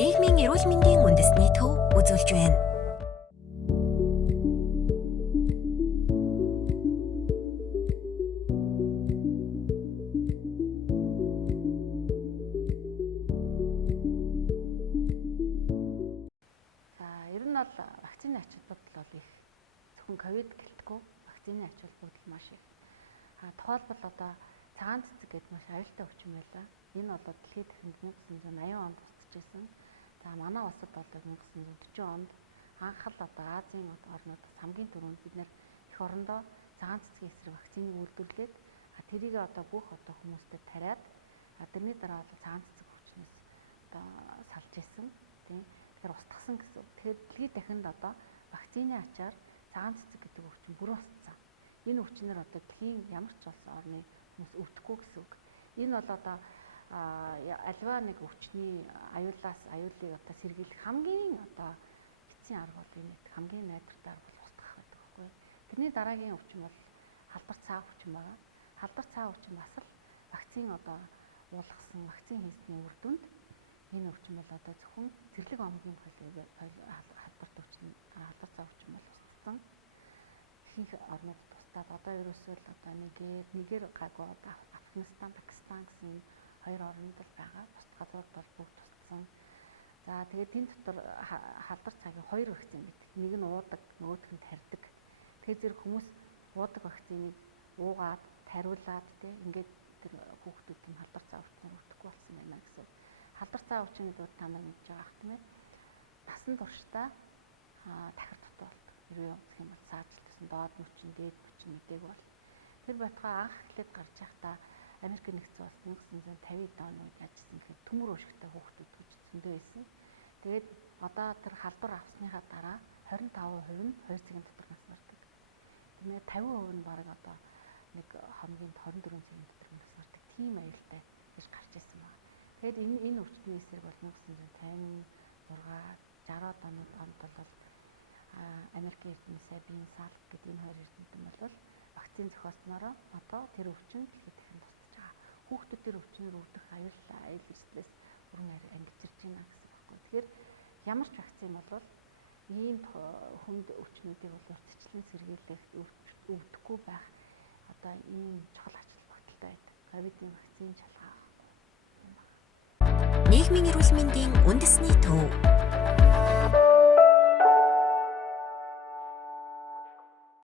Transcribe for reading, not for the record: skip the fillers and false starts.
Нийгмийн эрүүл мэндийн үндэсний төв үзүүлж байна. Ер нь бол вакцины ач холбогдол бол их зөвхөн ковид гэлтгүй вакцины ач холбогдол маш их. Тухайлбал одоо цагаан цэцэг гэдэг маш аюултай өвчин байлаа. Энэ одоо дэлхийд дахинд 1980 онд устжсэн. За манай улсад одоо 1940 онд анх л одоо Азийн орнууд хамгийн түрүүнд бид нэр эх орондоо цагаан цэцгийн эсрэг вакциныг үйлдвэрлээд тэрийг одоо бүх одоо хүмүүстэй тариад тэрний дараа одоо цагаан цэцэг өвчнөөс одоо салж исэн. Тийм. Тэгэхээр устгасан гэсэн. Тэгэхээр дэлхийд дахинд одоо вакцины ачаар цагаан цэцэг гэдэг өвчин бүрэн устсан. Энэ өвчнөр одоо дэлхийн ямар ч улс орны хүмүүс өвдөхгүй гэсэн үг. Энэ бол одоо альва нэг өвчний аюулаас аюулыг одоо сэргийлэх хамгийн одоо эцсийн арга бол энэ хамгийн найдвартай арга бол устгах гэдэг байхгүй. Тэрний дараагийн өвчин бол халдвар цаа өвчин байна. Халдвар цаа өвчин бас л вакцин одоо уулгасан вакцин хийсний үр дүнд энэ өвчин бол одоо зөвхөн цэрлэг омгийн халдварт өвчин халдвар цаа өвчин бол устсан. Ихэнх орнууд тусдаад одоо ерөөсөө л одоо нэгэр гайгүй одоо Афганистан, Пакистан гэсэн хоёр орнд л байгаа. Бусад газрууд бол бүгд тусдсан. За тэгээд энэ дотор халдвар цагийн хоёр вакцин гэдэг. Нэг нь уудаг, нөгөөх нь тарьдаг. Тэгэхээр зэрэг хүмүүс уудаг вакциныг уугаад, тариулаад тийм ингээд тэр хүүхдүүд нь халдвар цаа өвчнөөр өвдөхгүй болсон байна гэсэн. Халдвар цаа өвчин гэдэг та нар мэдж байгаа ах тийм ээ. Насан туршдаа тахир дутуу болдог. Юу гэх юм бол цаажилтсан доод мөчин, дээд мөчин мэдээг бол тэр байтугай анх эхлээд гарч байхдаа Америк нэгдсэн улс 1950 оны үед ажилласан гэхэд төмөр уушигтай хүүхдүүд гэж зөндөө байсан. Тэгээд одоо тэр халдвар авсныхаа дараа 25% нь 2 цагийн дотор наснардаг. Тэгээд 50% нь баг одоо нэг хоногийн 24 цагийн дотор наснардаг. Тийм аюултай гэж гарч ирсэн байна. Тэгээд энэ өвчтний эсрэг бол 1956 60-аад онд бол Америкийн эрдэнэ Сабин Салк гэдэг энэ хоёр эрдэмтэн бол вакцин зохиосноор одоо тэр өвчин дэлхийд дахин тусдаж байгаа. Хүүхдүүд тэр өвчнөр өвдөх аюул стресс бүрэн ангижирж байна гэсэн байхгүй. Тэгэхээр ямар ч вакцин бол ийм хүнд өвчнүүдийг бол урьдчилан сэргийлэх, өвдөхгүй байх одоо энэ чухал ач холбогдолтой байдаг. Ковидын вакцин шалгаа. Нийгмийн эрүүл мэндийн үндэсний төв